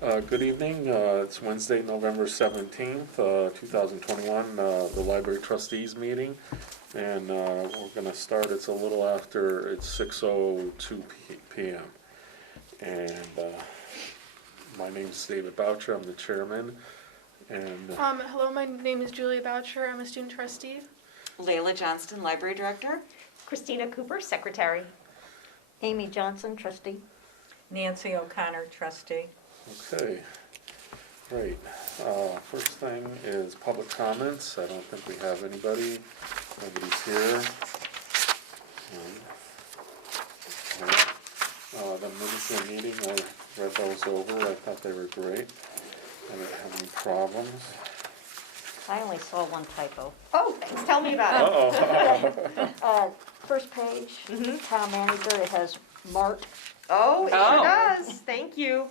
Good evening. It's Wednesday, November 17th, 2021, the Library Trustees meeting. And we're going to start, it's a little after, it's 6:02 p.m. And my name is David Boucher, I'm the chairman. And hello, my name is Julia Boucher, I'm a student trustee. Layla Johnston, library director. Christina Cooper, secretary. Amy Johnson, trustee. Nancy O'Connor, trustee. okay, great. First thing is public comments. I don't think we have anybody. Nobody's here. The minutes of the meeting, I read those over. I thought they were great. I didn't have any problems. I only saw one typo. Oh, thanks, tell me about it. Uh-oh. First page, town manager, it has Mark. Oh, it Oh. sure does, thank you.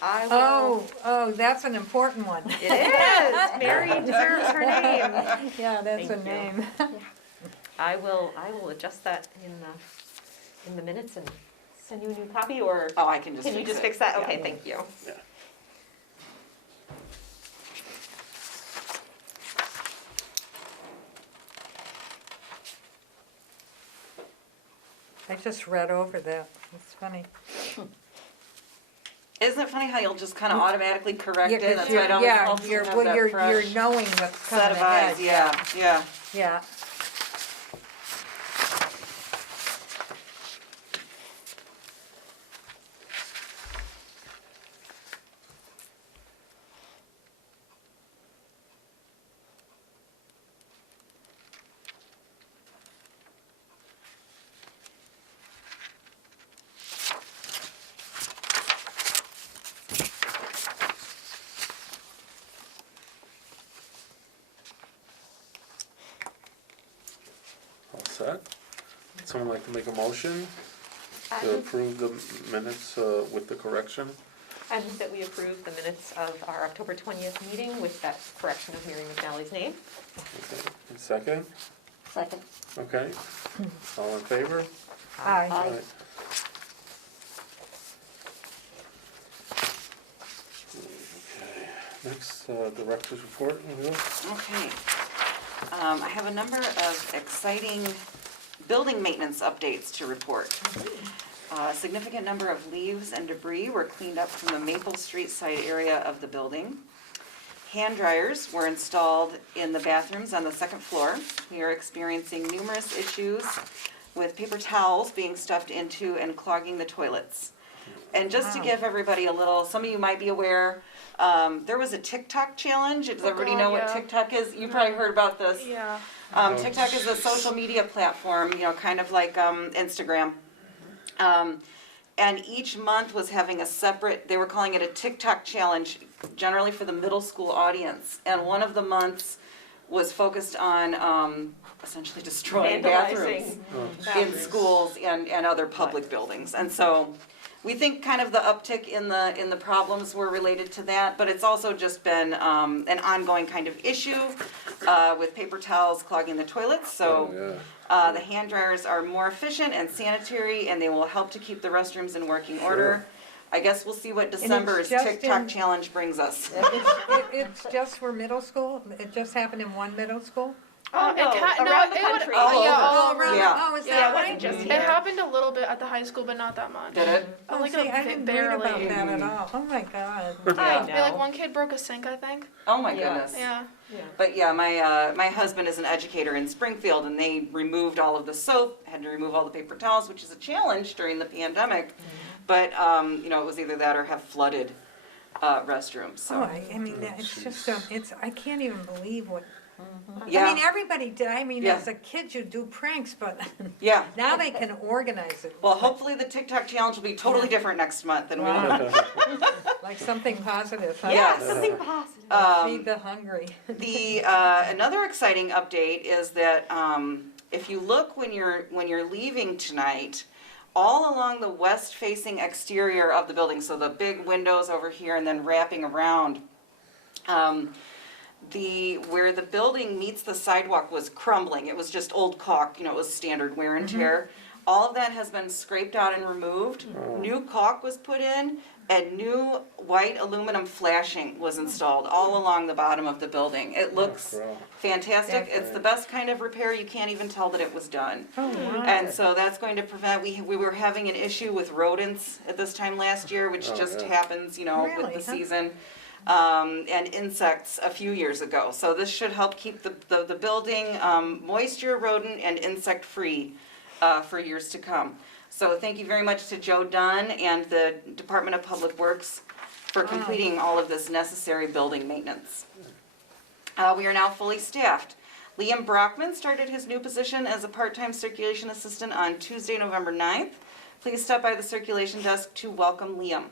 I will. Oh, that's an important one. It is, Mary deserves her name. Yeah, that's Thank a you. name. I will adjust that in the minutes and send you a new copy, or Oh, I can just can you fix just it. fix that? Yeah. Okay, thank you. Yeah. I just read over that. It's funny. Isn't it funny how you'll just kind of automatically correct Yeah, it? 'cause That's why I don't yeah, help you you're, have well, that you're fresh knowing what's set coming of ahead. eyes. Yeah. Yeah. All set. Would someone like to make a motion to approve the minutes with the correction? I move that we approve the minutes of our October 20th meeting with that correction of Mary McNally's name. Okay. And second? Second. Okay. All in favor? Aye. Aye. Right. Okay. Next, director's report. Okay. I have a number of exciting building maintenance updates to report. A significant number of leaves and debris were cleaned up from the Maple Street side area of the building. Hand dryers were installed in the bathrooms on the second floor. We are experiencing numerous issues with paper towels being stuffed into and clogging the toilets. And just to give everybody a little, some of you might be aware, there was a TikTok challenge. Does everybody know what yeah. TikTok is? You probably heard about this. Yeah. TikTok is a social media platform, kind of like Instagram. And each month was having a separate, they were calling it a TikTok challenge, generally for the middle school audience. And one of the months was focused on essentially destroying bathrooms in schools and other public buildings. And so we think kind of the uptick in the problems were related to that, but it's also just been an ongoing kind of issue with paper towels clogging the toilets. So the hand dryers are more efficient and sanitary, and they will help to keep the restrooms in working order. I guess we'll see what December's just TikTok challenge brings us. It's just for middle school? It just happened in one middle school? Oh, no, around the country. all yeah, over. all over. around, Yeah. oh, is Yeah, that it right? wasn't just It here. happened a little bit at the high school, but not that much. Did it? Oh, Like see, a I bit didn't read about barely. that at all. Oh, my God. I Yeah. Yeah, like know. one kid broke a sink, I think. Oh my Yeah. goodness. Yeah. But yeah, my husband is an educator in Springfield, and they removed all of the soap, had to remove all the paper towels, which is a challenge during the pandemic. But it was either that or have flooded restrooms. Oh, So I mean, it's just, I can't even believe what, yeah, I mean, everybody did, I mean, Yeah. as a kid, you do pranks, but yeah. now they can organize it. Well, hopefully the TikTok challenge will be totally different next month, and Wow. Like something positive, huh? Yes. Something positive. Feed the hungry. The another exciting update is that if you look when you're leaving tonight, all along the west-facing exterior of the building, so the big windows over here and then wrapping around, where the building meets the sidewalk was crumbling. It was just old caulk, it was standard wear and tear. All of that has been scraped out and removed. Oh. New caulk was put in, and new white aluminum flashing was installed all along the bottom of the building. It looks Wow. fantastic. That's It's the best kind of repair. You can't even tell that it was done. Oh, wow. And so that's going to prevent, we were having an issue with rodents at this time last year, which Oh, just yeah. happens, with Really, the huh? season. And insects a few years ago. So this should help keep the building moisture, rodent, and insect free for years to come. So thank you very much to Joe Dunn and the Department of Public Works for completing all of this necessary building maintenance. We are now fully staffed. Liam Brockman started his new position as a part-time circulation assistant on Tuesday, November 9th. Please stop by the circulation desk to welcome Liam.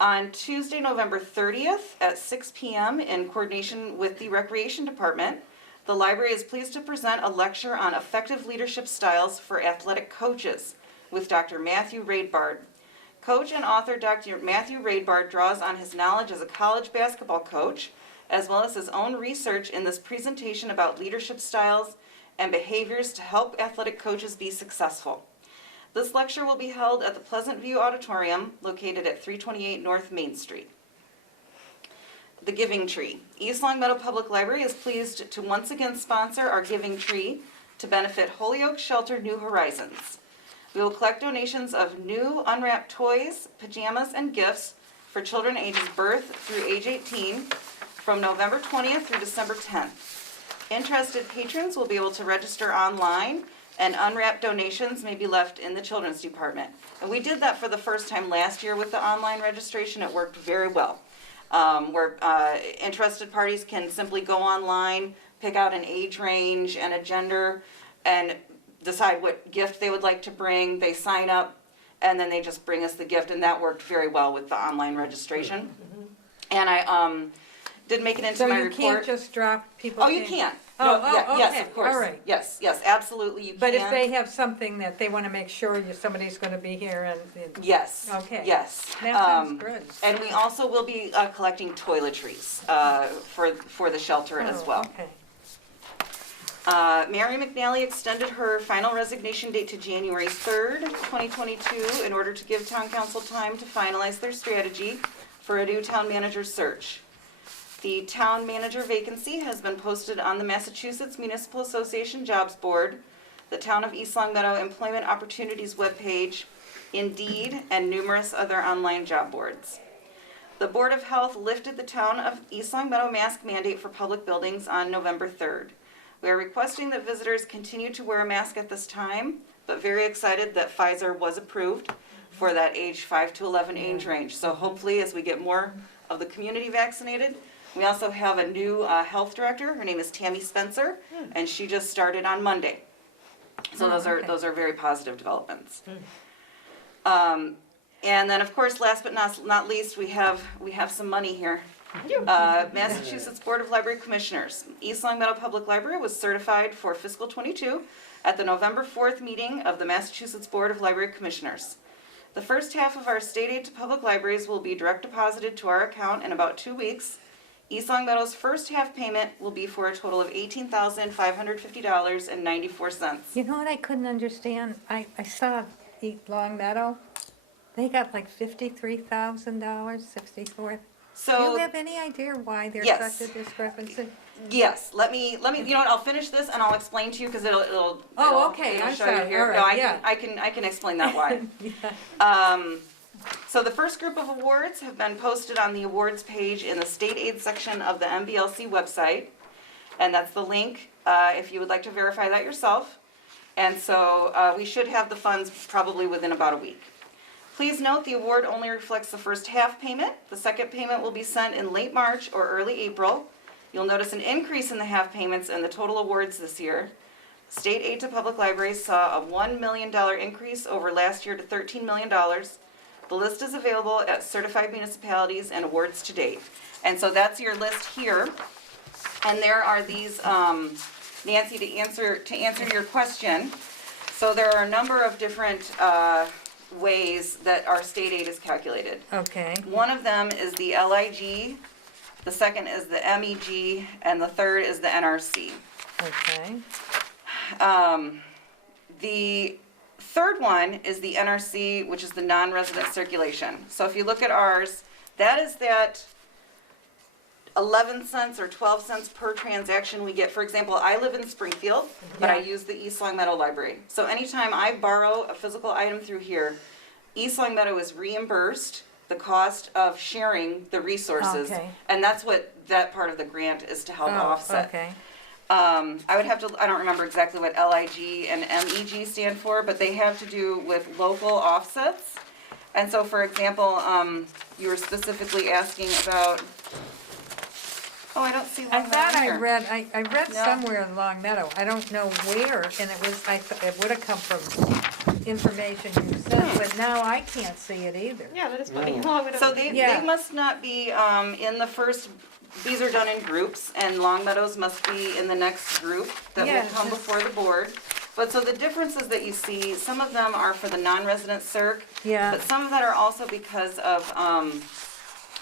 On Tuesday, November 30th at 6 p.m. in coordination with the Recreation Department, the library is pleased to present a lecture on effective leadership styles for athletic coaches with Dr. Matthew Raidbard. Coach and author Dr. Matthew Raidbard draws on his knowledge as a college basketball coach, as well as his own research in this presentation about leadership styles and behaviors to help athletic coaches be successful. This lecture will be held at the Pleasant View Auditorium, located at 328 North Main Street. The Giving Tree. East Long Meadow Public Library is pleased to once again sponsor our Giving Tree to benefit Holyoke Shelter New Horizons. We will collect donations of new unwrapped toys, pajamas, and gifts for children ages birth through age 18 from November 20th through December 10th. Interested patrons will be able to register online, and unwrapped donations may be left in the children's department. And we did that for the first time last year with the online registration. It worked very well. Where interested parties can simply go online, pick out an age range and a gender, and decide what gift they would like to bring. They sign up, and then they just bring us the gift, and that worked very well with the online registration. And I did make it into So my you report. can't just drop people? Oh, you can. Oh, No, yeah, oh, yes, okay, of course. all right. Yes, absolutely, you can. But if they have something that they want to make sure somebody's going to be here and, Yes. Okay. Yes. that sounds good. And we also will be collecting toiletries for the shelter as Oh, well. Okay. Mary McNally extended her final resignation date to January 3rd, 2022, in order to give town council time to finalize their strategy for a new town manager search. The town manager vacancy has been posted on the Massachusetts Municipal Association Jobs Board, the Town of East Long Meadow Employment Opportunities webpage, Indeed, and numerous other online job boards. The Board of Health lifted the Town of East Long Meadow mask mandate for public buildings on November 3rd. We are requesting that visitors continue to wear a mask at this time, but very excited that Pfizer was approved for that age 5 to 11 age range. So hopefully, as we get more of the community vaccinated. We also have a new health director. Her name is Tammy Spencer, and she just started on Monday. So Oh, okay. those are very positive developments. And then, of course, last but not least, we have some money here. Massachusetts Board of Library Commissioners. East Long Meadow Public Library was certified for fiscal '22 at the November 4th meeting of the Massachusetts Board of Library Commissioners. The first half of our state aid to public libraries will be direct deposited to our account in about 2 weeks. East Long Meadow's first half payment will be for a total of $18,550.94. You know what I couldn't understand? I saw East Long Meadow. They got like $53,000, 64. Do So, you have any idea why there's Yes. such a discrepancy? yes, let me, you know what, I'll finish this and I'll explain to you because it'll Okay, it'll I'm show you sorry. here. All No, right, yeah. I can explain that why. Yeah. So the first group of awards have been posted on the awards page in the state aid section of the MBLC website. And that's the link, if you would like to verify that yourself. And so we should have the funds probably within about a week. Please note the award only reflects the first half payment. The second payment will be sent in late March or early April. You'll notice an increase in the half payments and the total awards this year. State aid to public libraries saw a $1 million increase over last year to $13 million. The list is available at certified municipalities and awards to date. And so that's your list here. And there are these, Nancy, to answer your question. So there are a number of different ways that our state aid is calculated. Okay. One of them is the LIG, the second is the MEG, and the third is the NRC. Okay. The third one is the NRC, which is the non-resident circulation. So if you look at ours, that is that 11 cents or 12 cents per transaction we get. For example, I live in Springfield, but I use the East Long Meadow Library. So anytime I borrow a physical item through here, East Long Meadow is reimbursed the cost of sharing the resources. Okay. And that's what that part of the grant is to help Oh, offset. okay. I would have to, I don't remember exactly what LIG and MEG stand for, but they have to do with local offsets. And so, for example, you were specifically asking about, oh, I don't see I Long thought Meadow I here. read, I read No. somewhere in Long Meadow, I don't know where, and it was, it would have come from information you sent, but now I can't see it either. Yeah, that is funny. No. Well, we don't- So they Yeah. must not be in the first, these are done in groups, and Long Meadows must be in the next group that will Yes, come it's- before the board. But so the differences that you see, some of them are for the non-resident circ, Yeah, but some of that are also because of,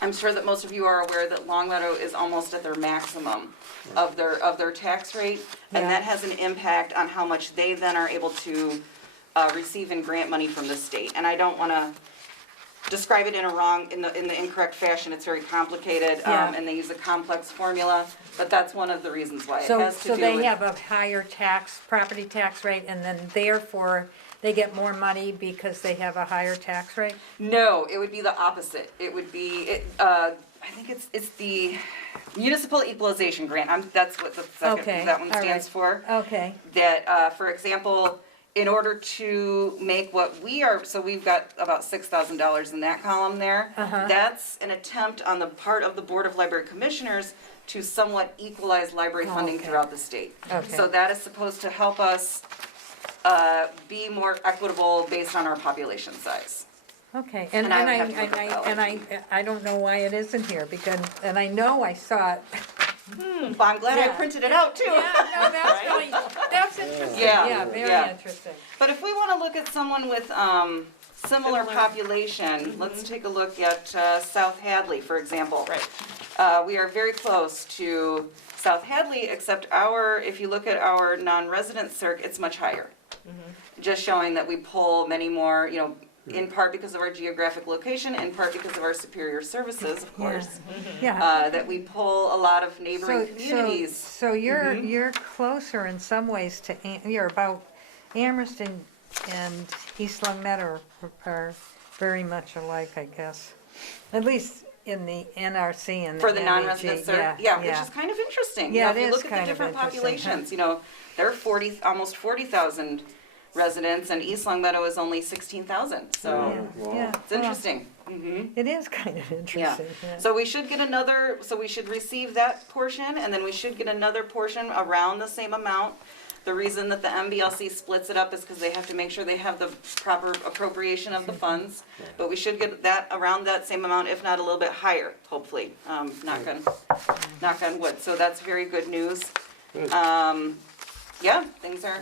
I'm sure that most of you are aware that Long Meadow is almost at their maximum of their tax rate. And Yeah. that has an impact on how much they then are able to receive in grant money from the state. And I don't wanna describe it in the incorrect fashion, it's very complicated, Yeah. and they use a complex formula, but that's one of the reasons why it so, has to do so with. they have a higher property tax rate, and then therefore, they get more money because they have a higher tax rate? No, it would be the opposite. It would be, I think it's the Municipal Equalization Grant. That's what the Okay, second, that one all stands right. for. Okay, That, for example, in order to make what we are, so we've got about $6,000 in that column there. Uh-huh. That's an attempt on the part of the Board of Library Commissioners to somewhat equalize library funding Okay. throughout the state. Okay. So that is supposed to help us be more equitable based on our population size. okay, And I would have to look up I don't know why it isn't here, because, and I know I saw it. Well, I'm glad I Yeah. printed it out too. Yeah, no, that's really, that's interesting, Yeah, yeah, very yeah. interesting. But if we want to look at someone with similar Similar. population, let's take a look at South Hadley, for example. Right. We are very close to South Hadley, except if you look at our non-resident circ, it's much higher. Just showing that we pull many more, in part because of our geographic location, in part because of our superior services, of course. Yeah. That we pull a lot of neighboring So communities. So you're closer in some ways to, you're about, Amherst and East Long Meadow are very much alike, I guess. At least in the NRC and the For the MEG, non-resident circ, yeah, which is kind of interesting. Yeah, If it you is look at the kind of different interesting, populations, there are almost 40,000 residents, and East Long Meadow is only 16,000, so Yeah, Wow. yeah. it's interesting. Mhm. It is kind of interesting, yeah. So we should receive that portion, and then we should get another portion around the same amount. The reason that the MBLC splits it up is because they have to make sure they have the proper appropriation of the funds. But we should get that around that same amount, if not a little bit higher, hopefully, knock on wood. So that's very good news. Good. Yeah, things are,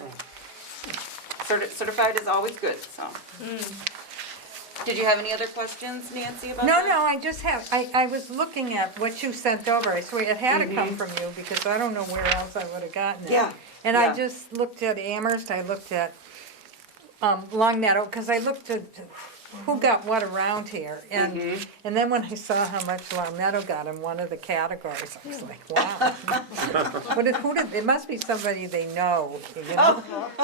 certified is always good, so. Did you have any other questions, Nancy, about that? No, I just have, I was looking at what you sent over, I swear it had to come from you, because I don't know where else I would have gotten it. Yeah, And I yeah. just looked at Amherst, I looked at Long Meadow, because I looked at who got what around here, and then when I saw how much Long Meadow got in one of the categories, I was like, wow. It must be somebody they know,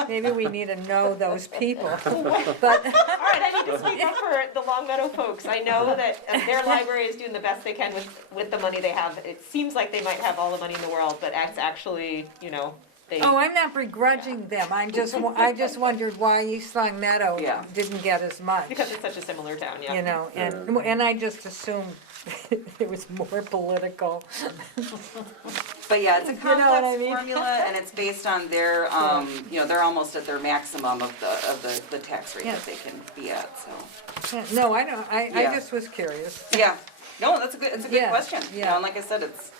Maybe we need to know those people, but, All right, I need to speak up for the Long Meadow folks. I know that their library is doing the best they can with the money they have. It seems like they might have all the money in the world, but it's actually, they. oh, I'm not begrudging them, I just wondered why East Long Meadow Yeah. didn't get as much. Because it's such a similar town, yeah. And I just assumed it was more political. But yeah, it's a You know what I complex mean? formula, and it's based on their, they're almost at their maximum of the tax rate Yeah. that they can be at, so. Yeah, no, I don't, I Yeah. just was curious. Yeah, no, it's a good Yeah, question, yeah. and like I said, it's,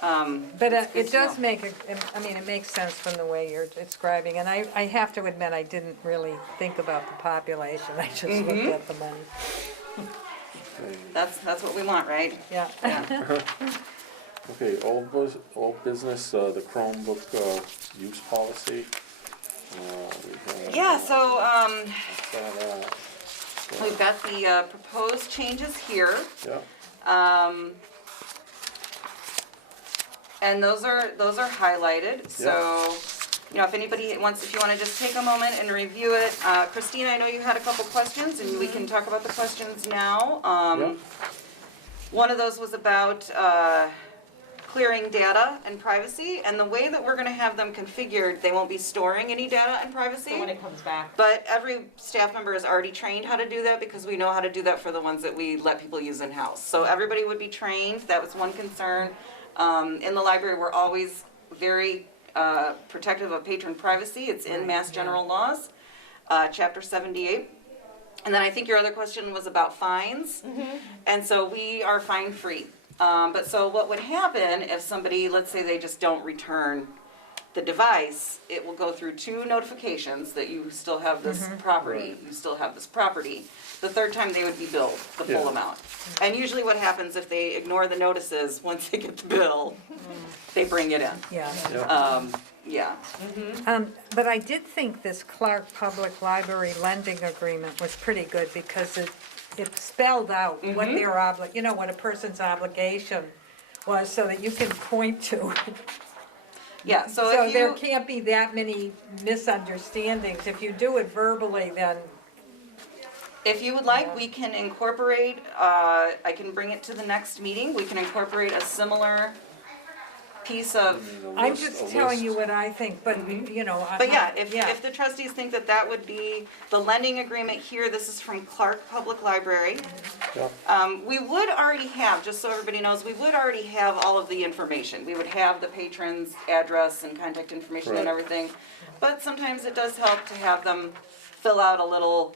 But it's good it to does know. make, it makes sense from the way you're describing, and I have to admit, I didn't really think about the population, I just looked at the money, That's what we want, right? yeah. Yeah. Okay, old business, the Chromebook use policy. Yeah, so, Saw that. we've got the proposed changes here. Yeah, And those are highlighted, so, you know, if anybody wants, if you wanna just take a moment and review it. Christina, I know you had a couple questions, and we can talk about the questions now. yeah, One of those was about clearing data and privacy, and the way that we're gonna have them configured, they won't be storing any data and privacy. So when it comes back. But every staff member is already trained how to do that because we know how to do that for the ones that we let people use in-house. So everybody would be trained, that was one concern. In the library, we're always very protective of patron privacy, it's in Mass General Laws, Chapter 78. And then I think your other question was about fines. And so we are fine-free. But so what would happen if somebody, let's say they just don't return the device, it will go through 2 notifications that you still have this property, you still have this property. The third time they would be billed the full Yeah. amount. And usually what happens if they ignore the notices, once they get the bill, they bring it in. Yeah. Yeah. But I did think this Clark Public Library lending agreement was pretty good because it spelled out what their you know, what a person's obligation was so that you can point to. Yeah, so So if there you, can't be that many misunderstandings. If you do it verbally, then, if you would like, we can incorporate, I can bring it to the next meeting, we can incorporate a similar piece of, I'm just telling you what I think, but, you know. but yeah, if the trustees think that that would be, the lending agreement here, this is from Clark Public Library. yeah, We would already have, just so everybody knows, we would already have all of the information. We would have the patron's address and contact information and Right. everything. But sometimes it does help to have them fill out a little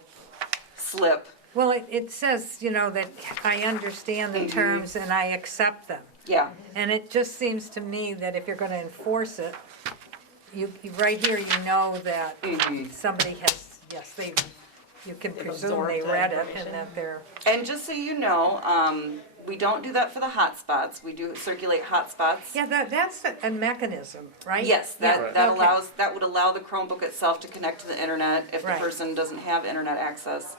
slip. Well, it says, you know, that I understand the terms and I accept them. Yeah, And it just seems to me that if you're gonna enforce it, right here, you know that somebody has, yes, you can They've presume they absorbed the read it information. and that they're, and just so you know, we don't do that for the hotspots. We do circulate hotspots. yeah, that's a mechanism, right? Yes, Yeah, that okay. allows, that would allow the Chromebook itself to connect to the internet if the Right. person doesn't have internet access.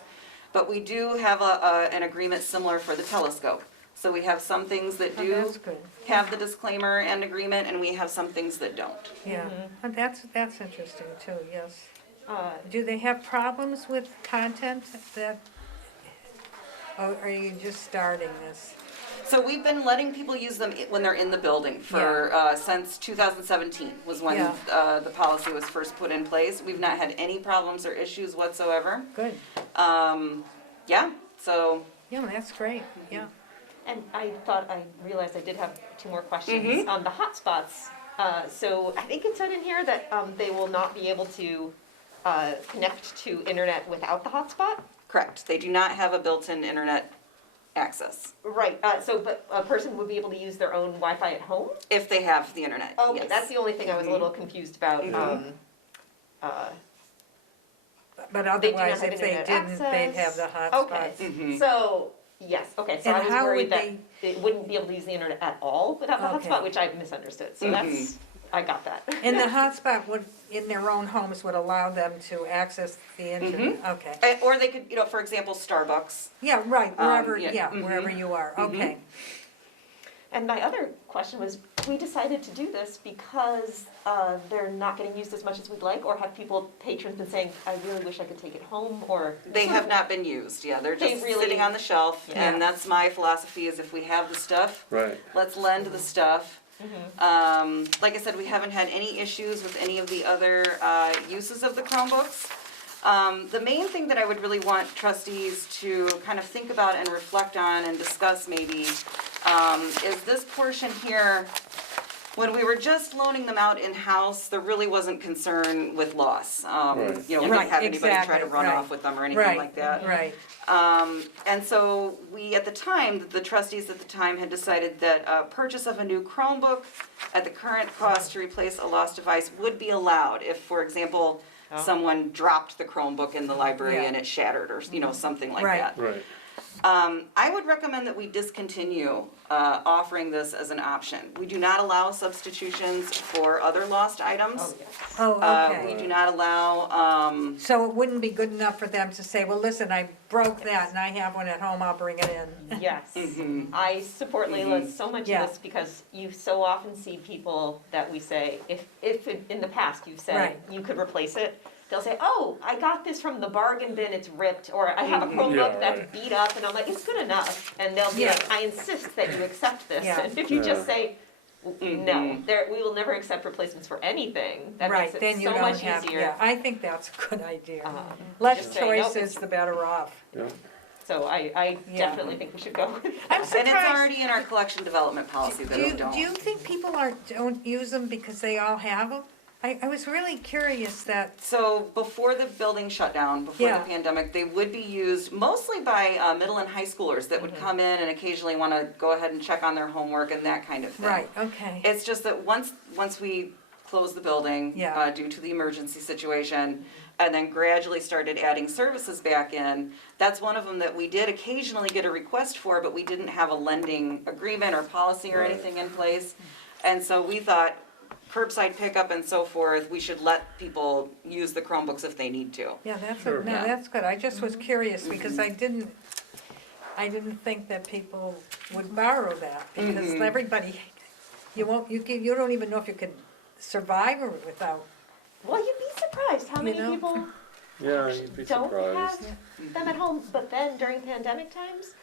But we do have an agreement similar for the telescope. So we have some things that Oh, do that's good, have the disclaimer and agreement, and we have some things that don't. yeah. And that's interesting too, yes. Uh, Do they have problems with content that, or are you just starting this? So we've been letting people use them when they're in the building for, since 2017 was when Yeah. the policy was first put in place. We've not had any problems or issues whatsoever. Good, Yeah, so, yeah, that's great, yeah. And I realized I did have 2 more questions Mhm. on the hotspots. So I think it said in here that they will not be able to connect to internet without the hotspot. correct. They do not have a built-in internet access Right, but a person would be able to use their own Wi-Fi at home? if they have the internet, Okay, yes. that's the only thing I was a little confused about. But They do not otherwise, have if they internet didn't, they'd have the access. hotspots. Mhm. So, yes, okay, so And I was how worried would that they wouldn't be able to use the internet at all without the Okay. hotspot, which I misunderstood, so that's, I got that. And the hotspot would, in their own homes, would allow them to access the internet, okay. Or they could, you know, for example, Starbucks. Yeah, right, wherever, yeah, yeah, mhm. wherever you are, okay. And my other question was, we decided to do this because they're not getting used as much as we'd like, or have patrons been saying, I really wish I could take it home, or? They have not been used, yeah, they're They just really- sitting on the shelf, Yeah. and that's my philosophy, is if we have the stuff, right. let's lend the stuff. Like I said, we haven't had any issues with any of the other uses of the Chromebooks. The main thing that I would really want trustees to kind of think about and reflect on and discuss maybe is this portion here. When we were just loaning them out in-house, there really wasn't concern with loss. Right. You know, we Right, didn't have anybody try to exactly, run right. off with them or anything like that. Right, And so we, at the time, the trustees at the time had decided that purchase of a new Chromebook at the current cost to replace a lost device would be allowed if, for example, someone dropped the Chromebook in the library Yeah. and it shattered or, you know, something like Right. that. Right, I would recommend that we discontinue offering this as an option. We do not allow substitutions for other lost items. Oh, yes. Oh, We okay. do not allow, So it wouldn't be good enough for them to say, well, listen, I broke that and I have one at home, I'll bring it in. Yes, Mhm. I support Layla so much Yeah. in this because you so often see people that we say, if in the past you've said Right. you could replace it, they'll say, oh, I got this from the bargain bin, it's ripped, or I have a Mhm. Chromebook Yeah, that's right. beat up, and I'm like, it's good enough, and they'll be Yeah. like, I insist that you accept this, Yeah. and if you just Yeah. say, no, Mhm. we will never accept replacements for anything, that Right, makes then it you so don't much have, easier. yeah, I think that's a good idea. Less Less just say, nope, choices, the better off. Yeah. So I Yeah. definitely think we should go with I'm that. and it's surprised. already in our collection development policy that we don't. Do you think people don't use them because they all have them? I was really curious that, So before the building shut down, before the Yeah. pandemic, they would be used mostly by middle and high schoolers that would come in and occasionally want to go ahead and check on their homework and that kind of thing. right, okay. It's just that once we closed the building Yeah. due to the emergency situation, and then gradually started adding services back in, that's one of them that we did occasionally get a request for, but we didn't have a lending agreement or policy or Right. anything in place. And so we thought curbside pickup and so forth, we should let people use the Chromebooks if they need to. Yeah, that's, Sure. no, Yeah. that's good. I just was curious because Mhm. I didn't think that people would borrow that because Mhm. everybody, you don't even know if you could survive or without. Well, you'd be surprised how many You know? people Yeah, you'd be don't surprised. have them at home. But then during pandemic times,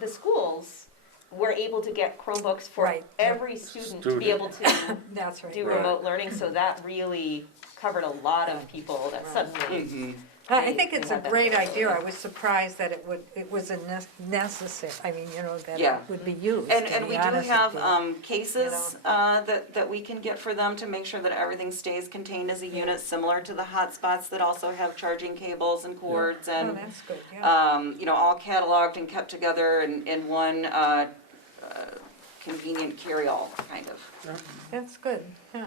the schools were able to get Chromebooks for Right, yeah. every student to be able to That's right. do Right. remote learning. So that really covered a lot of people that Right. suddenly. Mhm. I think it's We a had that great ability. idea. I was surprised that it was a necessary, I mean, that Yeah. it would be used, And to we be do honest have with you. cases that we can get for them to make sure that everything stays contained as a unit, similar to the hotspots that also have charging cables and cords Oh, and, that's good, yeah. all cataloged and kept together in one convenient carry-all, kind of. That's good, yeah.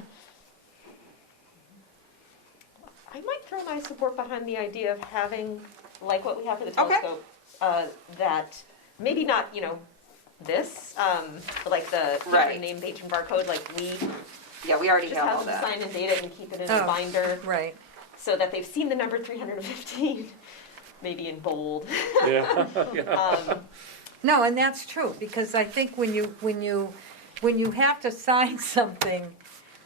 I might throw my support behind the idea of having, like what we have for the Okay. telescope, that maybe not, this, like the Right. patron name, patron barcode, like we Yeah, we already just have all have them that. sign and date it and keep it in a Oh. binder Right. so that they've seen the number 315, maybe in bold. Yeah, yeah. No, and that's true, because I think when you have to sign something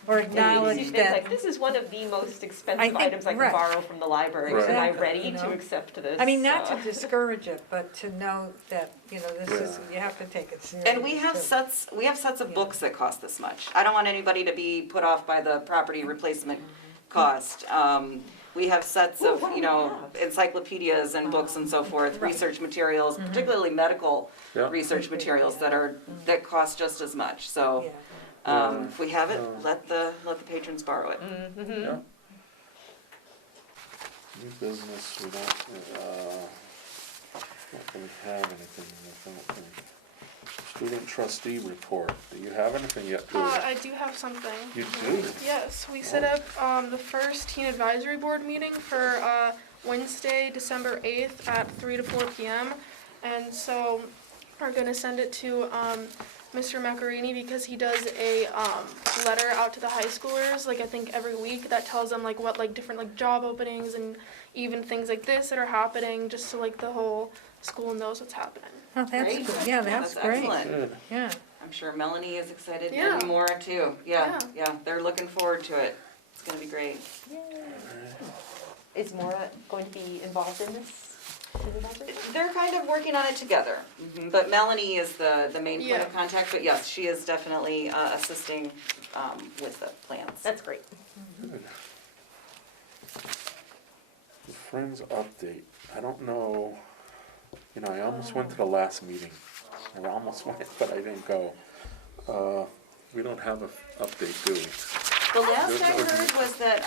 or acknowledge It's that, like, this is one of the most I expensive think- items I can right. borrow from the library. Right. Am I Exactly, ready you to know. accept this? I mean, not to Uh, discourage it, but to know that, this is, you have to take it seriously. And we have too. sets of Yeah. books that cost this much. I don't want anybody to be put off by the property replacement cost. We have sets Ooh, of, what do we have? encyclopedias and books and so forth, Right. research materials, Mhm. particularly medical Yeah. research materials that cost just as much. So, Yeah. Yeah. if we have it, Yeah. let the patrons borrow it. mhm. Yeah. New business, we don't really have anything, I don't think. Student trustee report, do you have anything yet, Julie? I do have something. You do? Yes, we set up the first teen advisory board meeting for Wednesday, December 8th at 3 to 4 p.m. And so we're going to send it to Mr. Macarini because he does a letter out to the high schoolers, like I think every week, that tells them like what like different like job openings and even things like this that are happening, just so like the whole school knows what's happening. Oh, that's Great. good, yeah, that's great, excellent. Good. yeah. I'm sure Melanie is excited Yeah. and more too. Yeah, Yeah. yeah, they're looking forward to it. It's gonna be great. Is Maura going to be involved in this? supervisor? They're kind of working on it together, but Melanie is the main point of Yeah. contact, but yes, she is definitely assisting with the plans. That's great. Good. The Friends update, I don't know, I almost went to the last meeting. I almost went, but I didn't go. We don't have a update, do we? The last I heard was that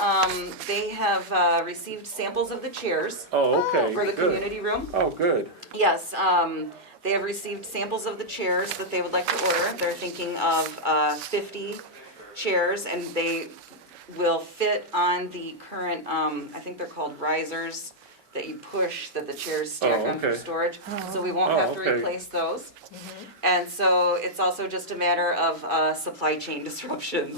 they have received samples of the chairs Oh, okay, for the good. community room. Oh, good. Yes, they have received samples of the chairs that they would like to order. They're thinking of 50 chairs, and they will fit on the current, I think they're called risers, that you push, that the chairs stack on for okay. storage. So we won't Oh, have to okay. replace those. And so it's also just a matter of supply chain disruptions.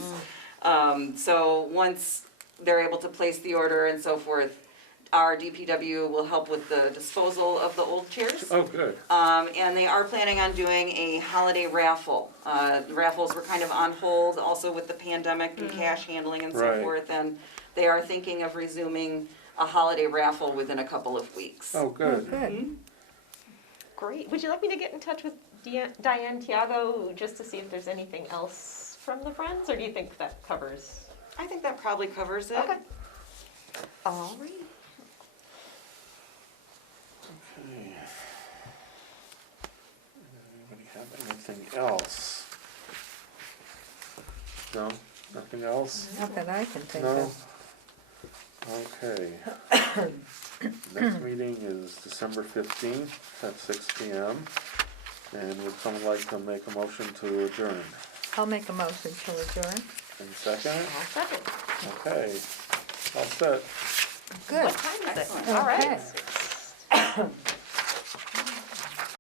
So once they're able to place the order and so forth, our DPW will help with the disposal of the old chairs. Oh, good. And they are planning on doing a holiday raffle. The raffles were kind of on hold also with the pandemic and cash handling and so Right. forth. And they are thinking of resuming a holiday raffle within a couple of weeks. Oh, good. Good. Great. Would you like me to get in touch with Diane Tiago just to see if there's anything else from the Friends, or do you think that covers? I think that probably covers it. Okay. All right. Okay. Anybody have anything else? No, nothing else? Not that I can think No? of. Okay. Next meeting is December 15th at 6 PM. And would someone like to make a motion to adjourn? I'll make a motion to adjourn. And second it? I'll second. Okay. All set. Good. What time is it? Excellent. All right. Okay.